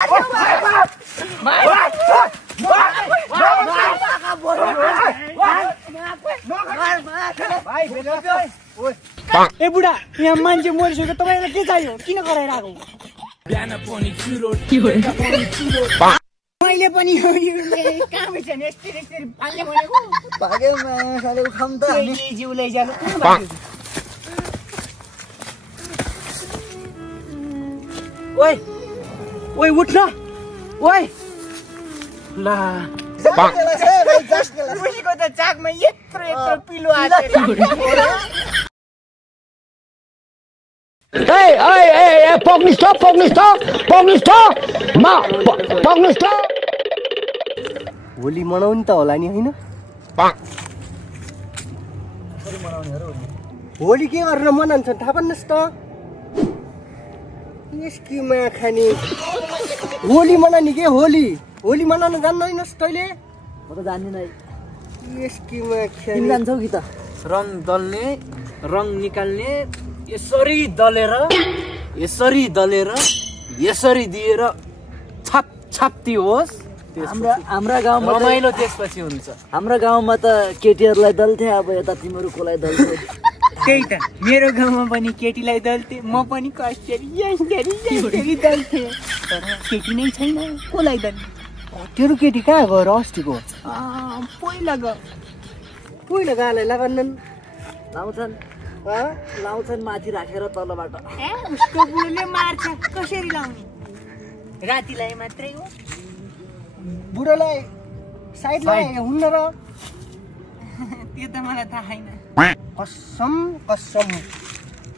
ए बुढा यहाँ मान्छे मरिसक्यो तपाईलाई के चाहियो किन कराइराको मैले पनि कामै छैन यस्तरी फाल्ने भनेको भाग्यो माले उठाउँ त हामी जिउ लैजानु ओइ ओइ उठ न ओइ ला उसको त चाकमा यत्रो पिलो आयो Hey, hey, hey, hey, pogni stop. Ma, pogni stop. Holi मनाउनु त होला नि हैन होली के गरेर मनाउँछन् थाहा पाउनुस् त यसकीमा खाने होली मनाउने के होली मनाउन जान्दैनस् तैले म त जान्दिन है यसकीमा तिमी खाने जान्छौ कि त रङ दल्ने रङ निकाल्ने यसरी दलेर यसरी दिएर छाप्ती होस् हाम्रा गाउँमा रमाइलो त्यसपछि हुन्छ हाम्रा गाउँमा त केटीहरूलाई दल्थे अब यता तिम्रो कोलाई दल्थ्यो त्यही त मेरो गाउँमा पनि केटीलाई दल्थे म पनि यसरी दल्थे तर केटी नै छैन कोलाई दल्ने तेरो केटी कहाँ गएर अस्तिको पहिला गाले लगान्नन् लाउँछन् माथि राखेर तलबाट उसको बुढोले मार्छ कसरी लाउने रातिलाई मात्रै हो बुढोलाई साइडलाई हुन्न र त्यो त मलाई थाहा छैन कसम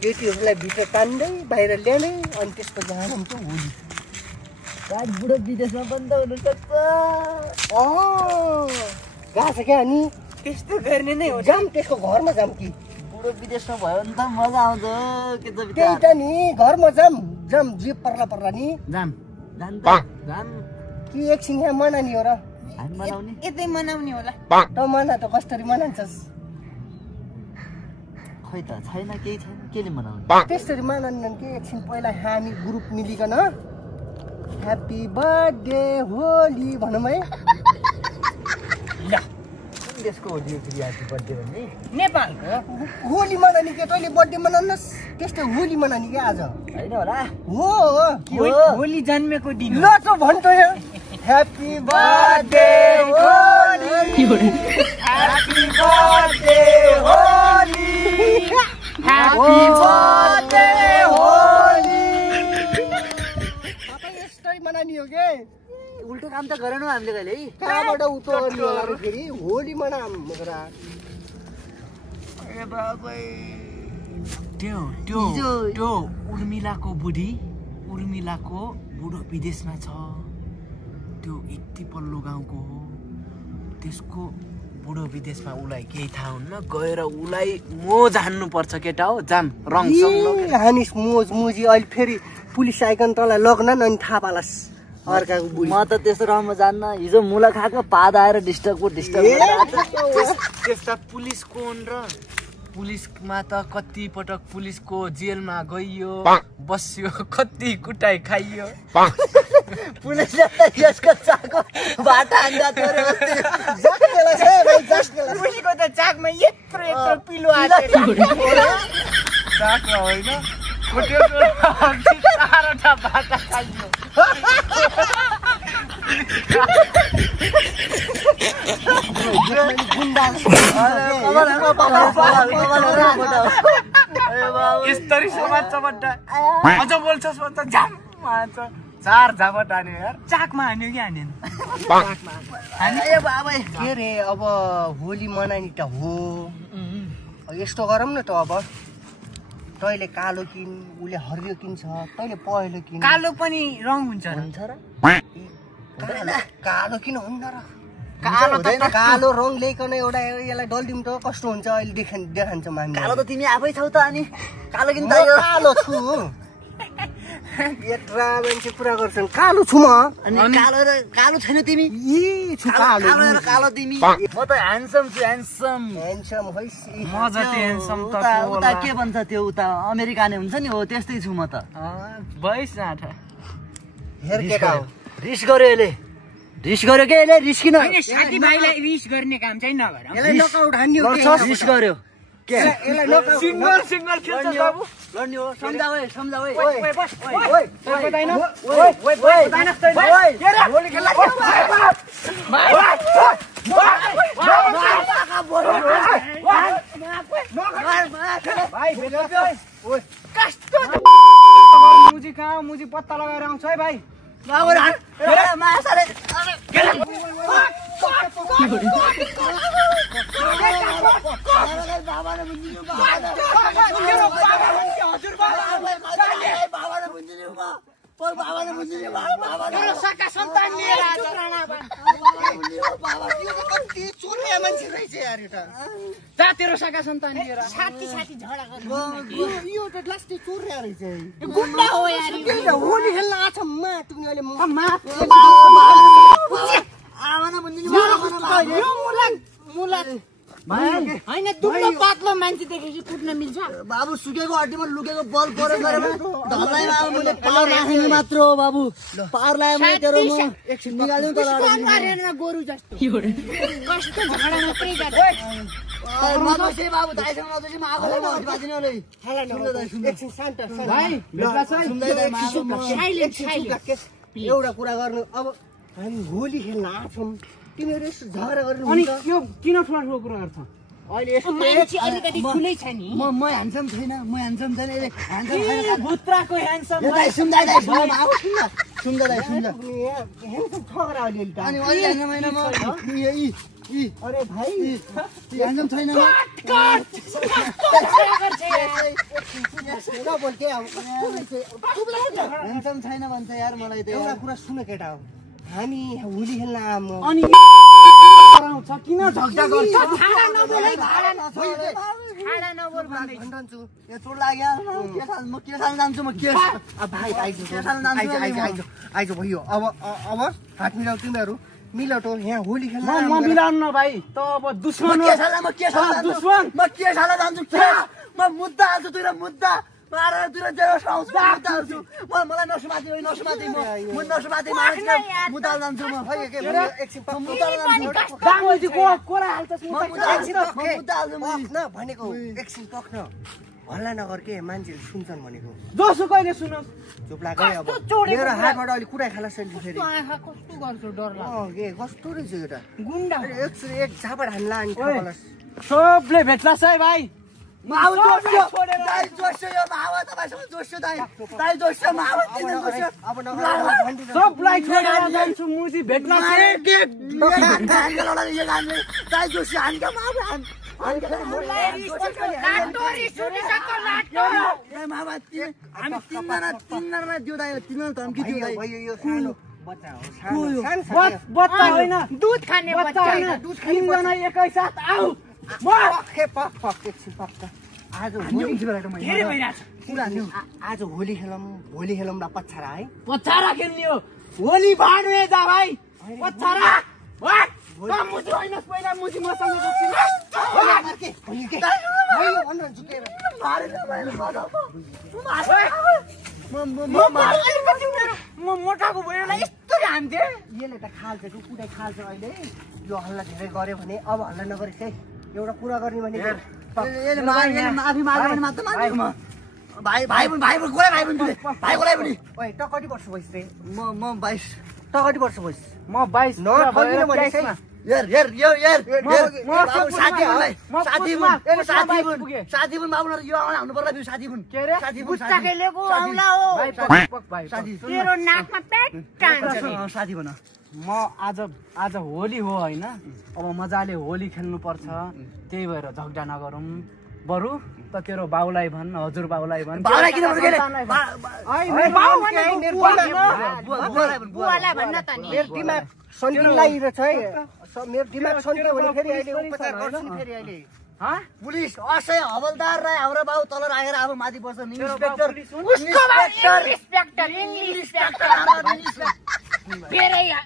केटीहरूलाई भित्र तान्दै बाहिर ल्याउने अनि त्यसपछि हुन्छ होली सायद बुढो विदेशमा पनि त हुनसक्छ गएको छ क्या अनि त्यस्तो गर्ने नै हो जाम त्यसको घरमा जाम कि बुढो विदेशमा भयो भने त मजा आउँछ के त त्यही त नि घरमा जाम जे पर्ला नि जाम कि एकछिन यहाँ मनाउने हो र हामी मनाउने यतै मनाउने होला त मना त कसरी मनाउँछस् खै त छैन केही छैन केले मनाउने त्यसरी मनाउन् कि एकछिन पहिला हामी group Millikan happy birthday Holi भनौँ है देशको होली ह्याप्पी बर्थडे भन्ने नेपाल होली मनाउने के तैँले बर्थडे मनाउनुहोस् त्यस्तै होली मनाउने के आज होइन होला हो होली जन्मेको दिन ल त भन् त happy birthday Holi happy birthday Holi happy birthday Holi तपाईँ यस्तै मनाउने हो के उल्टो काम त गरेनौ हामीले कहिले है कहाँबाट उतो गर्नु होला फेरि होली मनाम मगरा ए बाबै त्यो उर्मिलाको बुढो विदेशमा छ त्यो यति पल्लो गाउँको हो त्यसको बुढो विदेशमा उलाई केही थाहा हुन्न गएर उलाई मोज हान्नु पर्छ केटा हो जाम रङ हानिस मोजी अहिले फेरि पुलिस आइकन तँलाई लग्न अनि थाहा पालास् अर्काको बुढी म त त्यस्तो राम्रो जान्न हिजो मुला खाएको पाद आएर डिस्टर्ब त्यस्ता पुलिस कोन र पुलिसमा त कति पटक पुलिसको जेलमा गइयो बस्यो कति कुटाइ खाइयो पुलिसले त यसको चाको बाटा हान्दा थोरै उसको त चाकमा यत्रो पिलो आयो चाक होइन चारवटा बाटा खाइयो यस्तरी समाज चपट्टा अझ बोल्छस् त झाम हान्छ चार झापट हान्यो यार चाकमा हान्यो कि हानेन के रे अब होली मनाउने त हो यस्तो गरौँ न त अब तैँले कालो किन उसले हरियो किन्छ तैँले पहेँलो किन कालो पनि रङ हुन्छ र कालो किन हुन्न र कालो रङ ल्याइकन एउटा यसलाई डल्दिउँ त कस्तो हुन्छ अहिले देखान्छ मान्छे कालो त तिमी आफै छौ त अनि कालो किन त कालो छु यत्रा मान्छे कुरा गर्छन् कालो छु म अनि कालो छैन तिमी छु कालो तिमी म त ह्यान्डसम छु ह्यान्डसम हैस म जति ह्यान्डसम त उता के भन्छ त्यो उता अमेरिकाने हुन्छ नि हो त्यस्तै छु म त भइस नाठा हेर केटा हो रिस गर्यो यसले रिस गर्यो के यसले रिस किन साथीभाइलाई रिस गर्ने काम चाहिँ नगर यसलाई नकआउट हान्ने हो रिस गर्यो के यसलाई नकआउट सिंगल खेल्छ बाबु लड्ने हो सम्झाऊ है सम्झाऊ है ओइ बस ओइ बताइन ओइ गोली खेल्ला भाइ ओइ कस्तो मुजी कहाँ मुजी पत्ता लगाएर आउँछ है भाइ तेरो साका सन्तान लिएर साथी झगडा गर्नु यो त लास्टै चोर्या रहेछ गुण्डा हो यार होली खेल्न आछ तिमीले होइन दुब्लो पातलो मान्छे देखेपछि कुट्न मिल्छ बाबु सुकेको हड्डीमा लुकेको बल परेर गरेर धल्लाइमा अब मैले पार राखेको मात्र हो बाबु पार लायो मैले तेरो म एकछिन निकाल्नु तर गोरु जस्तो कस्तो झगडा मात्रै गर्छ नदोसे बाबु दाइसँग नदोसे म आफैलाई नहट बाजिन नै एकछिन शान्त भाइ भेट्ला छ एउटा कुरा गर्नु अब हामी होली खेल्न आछौँ तिमीहरू यस्तो झगडा गर्नु अनि यो किन ठुलो ठुलो कुरा गर्छ अहिले यस्तो मान्छे अलिकति ठुलै छ नि म ह्यान्डसम छैन म ह्यान्डसम छैन यसले ह्यान्डसम छैन भुत्राको ह्यान्डसम दाइ सुन्दा दाइ सुन्दा दाइ सुन्दा ह्यान्डसम ठगरा अलिअलि अनि अलि ह्यान्डसम हैन म अरे भाइ ह्यान्डसम छैन म बोल के ह्यान्डसम छैन भन्छ यार मलाई त एउटा कुरा सुन केटा हो हामी होली खेल्न अनि गराउँछ किन झगडा गर्छ छाडा नबोल है छाडा नबोल भन्छु यो चोट लाग्यो म के साल जान्छु म के भाइ आइज भयो अब हात मिलाउ तिमीहरू मिलटो यहाँ होली खेल्न म मिलाउनु न भाइ त अब दुश्मन म के साल जान्छु म मुद्दा हाल्छु तुरा मुद्दा मारेर तुरा जेरो साउँछु मुद्दा हाल्छु मलाई नसुमाति म नसुमाति मुद्दा जान्छु म एकछिन मुद्दा जान्छु दाङजी कोरा हाल्छस् म मुद्दा हाल्छु म भनेको एकछिन पक्न हल्ला नगर के मान्छेले सुन्छन् भनेको दोस्रो कहिले सुनोस् चुप लाग्यो अब मेरो हातबाट अलि कुरा खाला सेल्फी फेरि कस्तो गर्छु डर लाग्छ के कस्तो रहेछ एउटा गुण्डा एक झापड हान्ला अनि खबरलास सबले भेट्लास् है भाइ माउ जोस्यो दाइ जोस्यो यो माउ तपाईसँग जोस्यो दाइ जोस्यो माउ अब सबलाई छोडेर जान्छु मुजी भेट्न दाइ जोस्यो हान्छ माउ हामी तिनजनालाई दियो दाइ तिनजना धम्की दियो दाइ बच्चा होइन दुध खाने बच्चा होइन तिनजना एकैसाथ आऊ आज होली खेलौँ न पछाडा है पछाडा खेल्ने हो होली भाड्ने जा भाइ पछाडा मुजी होइन पहिला मुजी मसँग म मोटाको भयो यस्तो हान्थे यसले त खाल्छ कुटाइ खाल्छ अहिले यो हल्ला धेरै गऱ्यो भने अब हल्ला नगरेको है एउटा कुरा गर्ने भने माफी माग्यो भने मात्र मान्छु म भाइ गोलाइ पनि ओइ त कति वर्ष भइस रे म 22 त कति वर्ष भइस म 22 नठगिन भने साथी बुन बाबु यो आउनु पर्ला बिउ साथी बुन के रे गुच्चाकै लेको आउला हो साथी तेरो नाकमा पेट साथी भन म आज होली हो होइन अब मजाले होली खेल्नु पर्छ त्यही भएर झगडा नगरौँ बरु त तेरो बाउलाई भन् हजुर बाउलाई भन् बाउलाई किन भन्नु बुवालाई भन्न त नि मेरो दिमाग सन्किरहेछ है मेरो दिमाग सन्कियो भने फेरि अहिले उपचार गर्छु फेरि अहिले पुलिस असय हवलदार र हाम्रो बाउ तल राखेर अब माथि बस्छ इन्स्पेक्टर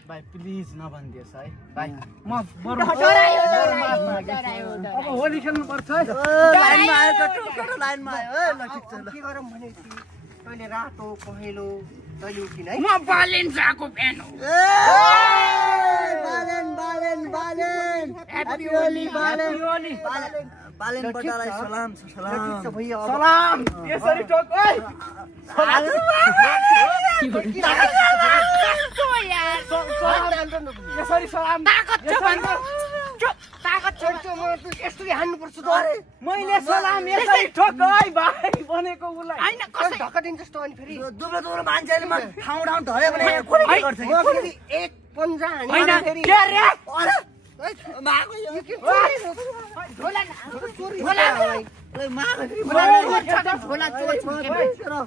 भाइ प्लिज नभनिदियोस् है भाइ म अब होली खेल्नु पर्छ है लाइनमा आयो के गरौँ भने तैँले रातो पहेँलो तैँले उकिन है म बालेन जाको फ्यान हो ह्यापी होली बालेन बटालाई सलाम सलाम यसरी ठोक ओइ यसरी सलाम ताकत छ भन्नु ताकत छ यस्तरी हान्नुपर्छ त अरे मैले सलाम यसरी ठोक ओइ भाइ भनेको उलाई हैन कसै धक्का दिन्छ जस्तो अनि फेरि दुब्लो मान्छेले म ठाउँ धर्यो भने कोले के गर्छ म फेरि एक पन्जा हाने हैन फेरि के रे अरे मागो यो के झोला चोरी झोला झोला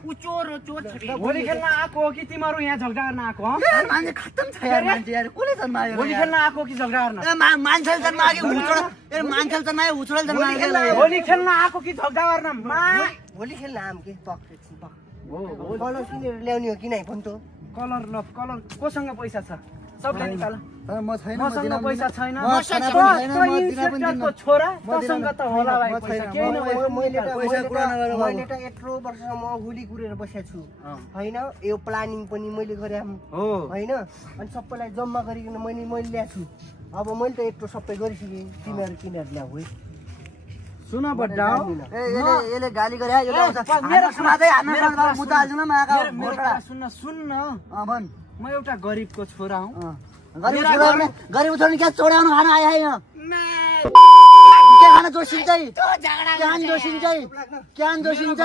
उ चोर छोरी होली खेल्न आएको हो कि तिमीहरू यहाँ झगडा गर्न आएको हो मान्छे खत्तम छ यार मान्छे यार कसले जन्मायो होली खेल्न आएको कि झगडा गर्न मान्छेले जन्मायो कि हुचोड मान्छेले जन्मायो हुचोडले जन्मायो होली खेल्न आएको कि झगडा गर्न होली खेल्न आम के कलर किनेर ल्याउने हो कि नै भन् त कलर ल कलर कोसँग पैसा छ सबले निकाल म छैन मसँग पैसा छैन म छैन पनि छैन, म दिन पनि इन्स्पेक्टरको छोरा तसँग त होला भाइ पैसा केही न मैले पैसा कुरा नगर बाबु। त यत्रो वर्षसम्म होली कुरेर बसेको छु होइन यो प्लानिङ पनि मैले गरे हो होइन अनि सबैलाई जम्मा गरिकन मैले ल्याएको छु अब मैले त यत्रो सबै गरिसकेँ तिमीहरू किनेर ल्याऊ है सुन बड्डा यसले गाली गरे मेरो समाजै हान्न मुद्दा हाल्नु न सुन्न सुन्न भन म एउटा गरिबको छोरा हुँ गरिब छोड्नु क्या चोड्याउनु खान आयो होइन के खान जोसिन्छ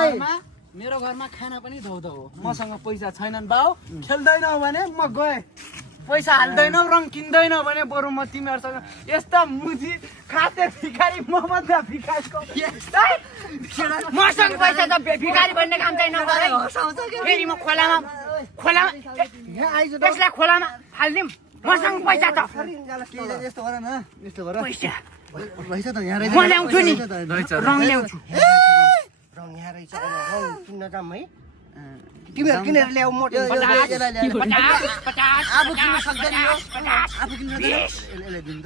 मेरो घरमा खाना पनि धौधौ हो मसँग पैसा छैनन् बाउ खेल्दैनौ भने म गए पैसा हाल्दैनौ रङ किन्दैनौ भने बरु म तिमीहरूसँग यस्ता मुजी खाते भिखारी म भन्दा भिखारीको मसँग पैसा त भिखारी भन्ने काम चाहिँ नगरे फेरि म खोलामा त्यसलाई खोलामा हाल्दिम मसँग पैसा त यस्तो गर न यस्तो गर पैसा रहेछ त यहाँ म ल्याउँछु नि रङ ल्याउँछु रङ यहाँ रहेछ रङ किन्न जाम है तिमीहरू किनेर ल्याऊ म पचास आफू किन्न सक्दैन यो आफू किन्न यसलाई दिनु त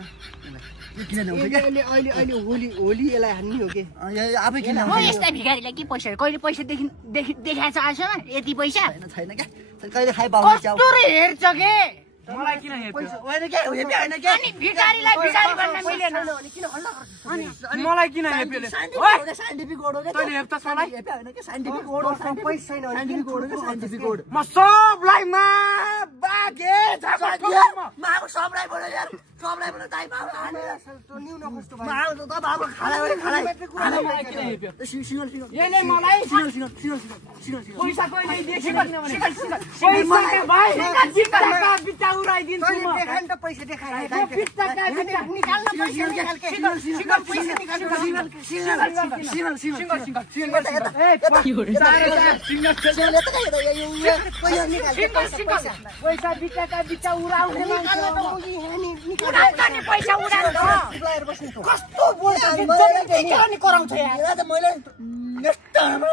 किन ल्याउँछ क्या अहिले होली यसलाई हान्ने हो कि आफै किन म यस्ता भिखारीलाई के पैसा कहिले पैसा देखाएको छ आजसम्म यति पैसा छैन क्या कहिले खाइ पाउँछ कस्तो हेर्छ के मलाई किन हेप्यो होइन क्या होइन क्या अनि भिखारीलाई भिखारी भन्न मिलेन मलाई किन हेप्योले साइन्टिफिक कोड हो क्या तैँले हेप्छस् मलाई होइन क्या साइन्टिफिक कोड हो पैसा छैन साइन्टिफिक कोड हो क्या साइन्टिफिक कोड म सबलाई बागे मागो सबलाई बोल्यो यार सबलाई बोल्यो ताई बाबु मागो त बाबु खाला मलाई किन हेप्यो सिंगल यसले मलाई पैसा कहिले देखेको छैन भने पैसा भाइ बित्ताका बित्ता उडाइदिन्छु म देखाइन त पैसा देखाए बित्ताका बित्ता निकाल्न पैसा बित्ताका बित्ता उडाउने पैसा उडान्छ कस्तो बोल्छ कराउँछ यार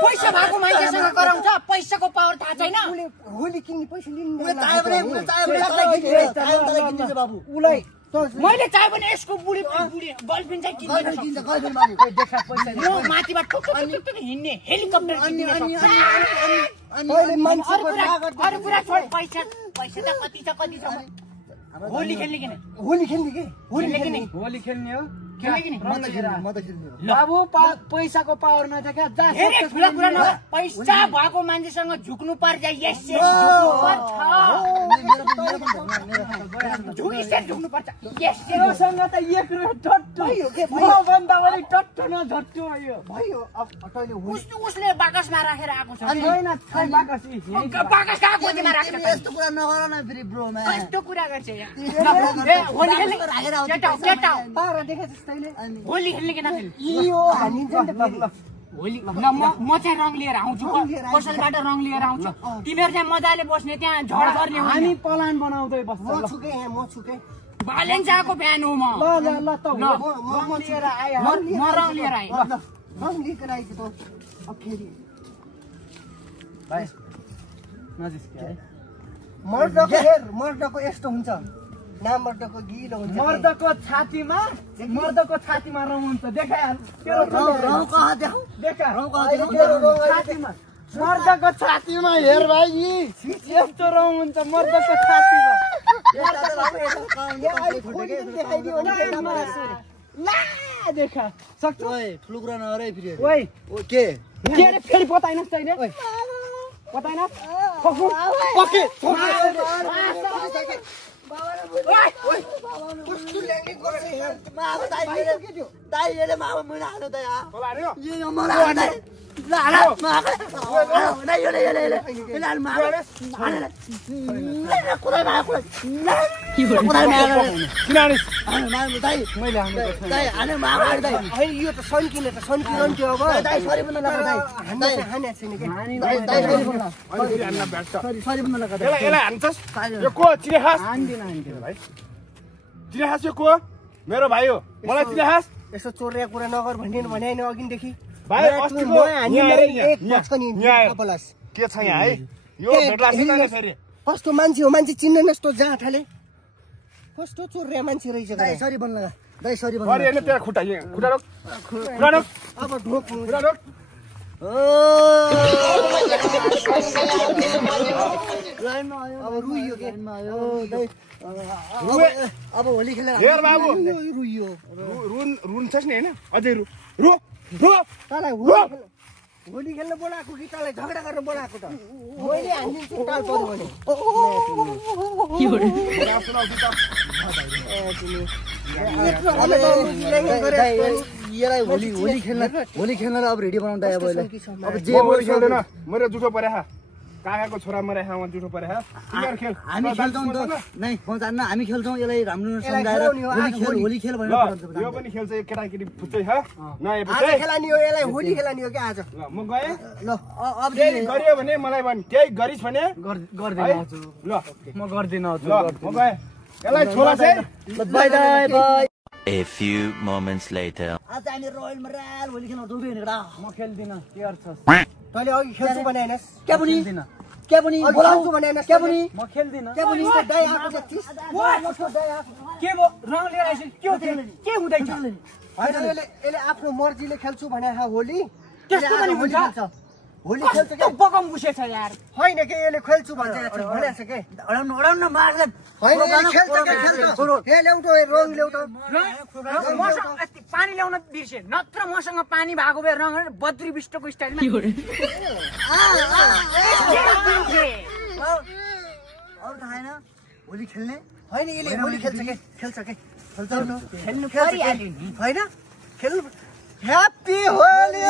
पैसा भएको मान्छेसँग कराउँछ पैसाको पावर थाहा छैन होली किन्ने पैसा लिनु बाबु उसलाई मैले चाहे भने यसको बुढी गर्लफ्रेन्ड चाहिँ किन्दैन म माथिबाट ठुक हिँड्ने हेलिकप्टर अरू कुरा छोड पैसा त कति छ होली खेल्ने कि होली खेल्ने कि होली खेल्ने हो म त खेल्ने हो बाबु पैसाको पावर नदेख्या ठुला कुरा न पैसा भएको मान्छेसँग झुक्नु पर्छ झुक्नु पर्छ योसँग त एक रुपियाँ टट्टु भन्दा पनि टट्टु न झट्टु भयो अब तैँले उसले बाकसमा राखेर आएको छ छैन बाकस बाकस कहाँ गोजीमा राख्छ यस्तो कुरा नगर न फेरि ब्रोमा कस्तो कुरा गर्छ होली खेल्ने होली खेल्ने कि नखेल्ने होली म चाहिँ रङ लिएर आउँछु पसलबाट रङ लिएर आउँछु तिमीहरू चाहिँ मजाले बस्ने त्यहाँ झड गर्ने हामी प्लान बनाउँदै बस्छ म छुके भालेन जाको फ्यान हो म लिएर आए म रङ लिएर आएँ रङ लिएर आएको त अब फेरि भाइ नजिस्के है मर्दको यस्तो हुन्छ नामर्दको गिलो हुन्छ मर्दको छातीमा रङ हुन्छ देखाइहाल तेरो रौ कहाँ देखाउ देखा रौ कहाँ देखाउ छातीमा मर्दको छातीमा हेर भाइ यस्तो रौँ हुन्छ मर्दको छातीमा ला देखा सक्छ ठुलो कुरा नगरे फेरि ओइ के अरे फेरि बताइनस् तैले बताइनस् ओके दाइले मामा मुना हाल्नु त यहाँ यो मलाई यो त सन्किने त सन्किरहन्थ्यो अब मेरो भाइ हो मलाई चिनाहास यसो चोर्या कुरा नगर भन्ने भने होइन अघिदेखि भाइ अस्तिको के छ यहाँ है यो भेट्ला फेरि कस्तो मान्छे हो मान्छे चिन्दैन यस्तो जहाँ थाले कस्तो चोर्या मान्छे रहेछ दाइ सरी भन्नु लगा दाइ सरी भन्नु अरे तेरो खुट्टा खुट्टा रोक खुट्टा रोक अब ढोक खुट्टा रोक अब रुइयो के अब होली खेलेर हेर बाबु रुइयो रुन छैन हैन अझै रु रु रु तँलाई होली खेल्न बोलाएको कि तँलाई झगडा गर्न बोलाएको त मैले हानिदिन्छु टाल पर्यो भने होली खेल्न अब रेडी बनाउँदा अब जे होली खेल्दैन मेरो जुठो परे हा काकाको छोरा मरे हा जुठो परे हा तिमीहरु खेल हामी खेल्छौँ त नै म जान्न हामी खेल्छौँ यसलाई राम्रो सम्झाएर होली खेल भनेर यो पनि खेल्छ यो केटाकेटी फुच्चै ह नआए आज पछि खेलानी हो यसलाई होली खेलानी हो क्या आज ल म गए ल अब केही गरियो भने मलाई भन् केही गरिस् भने गर्दैन हजुर ल म गर्दिन ल हजुर म गए यसलाई छोला चाहिँ bye bye bye A few moments later. आज हामी रोयल मराल होली खेल्न डुबे भनेर म खेल्दिन के गर्छस् तैँले अघि खेल्छु भने हैनस् के पनि खेल्दिन के पनि अघि खेल्छु भने हैनस् के पनि म खेल्दिन के पनि दाइ आएको जतिस के भयो रङ लिएर आइसक्यो के हो के हुँदैछ हैन यसले आफ्नो मर्जीले खेल्छु भने होली त्यस्तो पनि होली हुन्छ? खेल्छ होली खेल्छ त्यो बकम गुसेछ यार होइन के यसले खेल्छु भन्छ भनेछ के ओडाउन मार्दैन होइन यसले खेल्छ के खेल्छ ए ल्याउटो रङ ल्याउटो मसँग अस्ति पानी ल्याउन बिर्से नत्र मसँग पानी भएको भए रङ बद्री विष्टको स्टाइलमा अरू थाहा छैन होली खेल्ने होइन यसले होली खेल्छ के खेल्छ खेल्नु परिहाल्यो नि होइन खेल्नु ह्याप्पी होली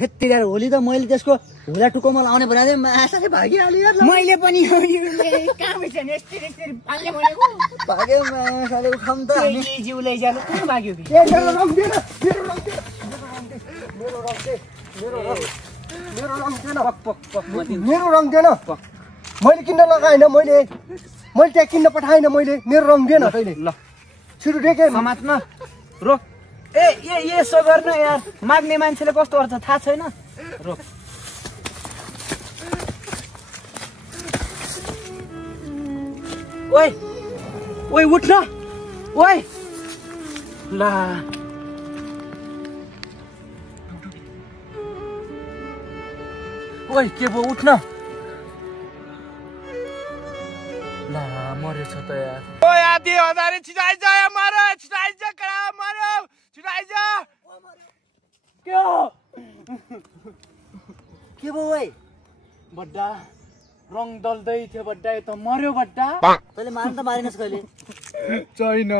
हेत्ती होली त मैले त्यसको हुला टुक्कोमा लाउने भनेको थिएँ माछाले भागिहाल्यो यार मैले पनि कामै छैन यस्तरी फाल्ने भनेको भाग्यो माछाले उठाउँ त हामी जिउ लैजानु कुन भाग्यो कि मेरो रङ दिएन मैले किन्न लगाएन मैले त्यहाँ किन्न पठाएन मैले मेरो रङ दिएन तैँले ल छिटो डेके समात्न रोक ए यसो गर्न यार माग्ने मान्छेले कस्तो गर्छ थाहा छैन रोक ओइ ओइ उठ न ओइ ला ओइ के भयो उठ न ला मरेछ त यार ओए आधी हजारी छिटाइ जा मारो छिटाइ जा करा मारो छिटाइ जा के हो के भयो ओइ बड्डा रङ दल्दै थियो बड्डा यो त मर्यो बड्डा तैँले मार्न त मारिनस् कहिले छैन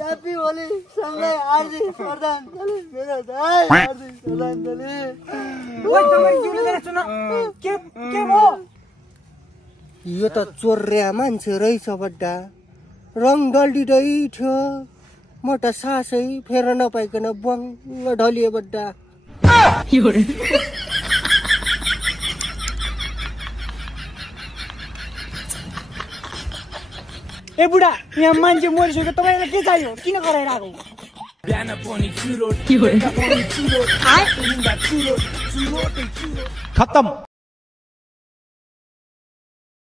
ह्याप्पी होली सँगै हार्दिक श्रद्धाञ्जली मेरो दाइ हार्दिक श्रद्धाञ्जली ओइ तपाईँ जिउले दिएर सुन के भयो यो त चोर्या मान्छे रहेछ बड्डा रङ डल्डिँदै थियो म त सासै फेर नपाइकन बङ्ग ढलिए बड्डा ए बुढा यहाँ मान्छे मरिसक्यो तपाईँलाई के चाहियो किन कराइरहेको खत्म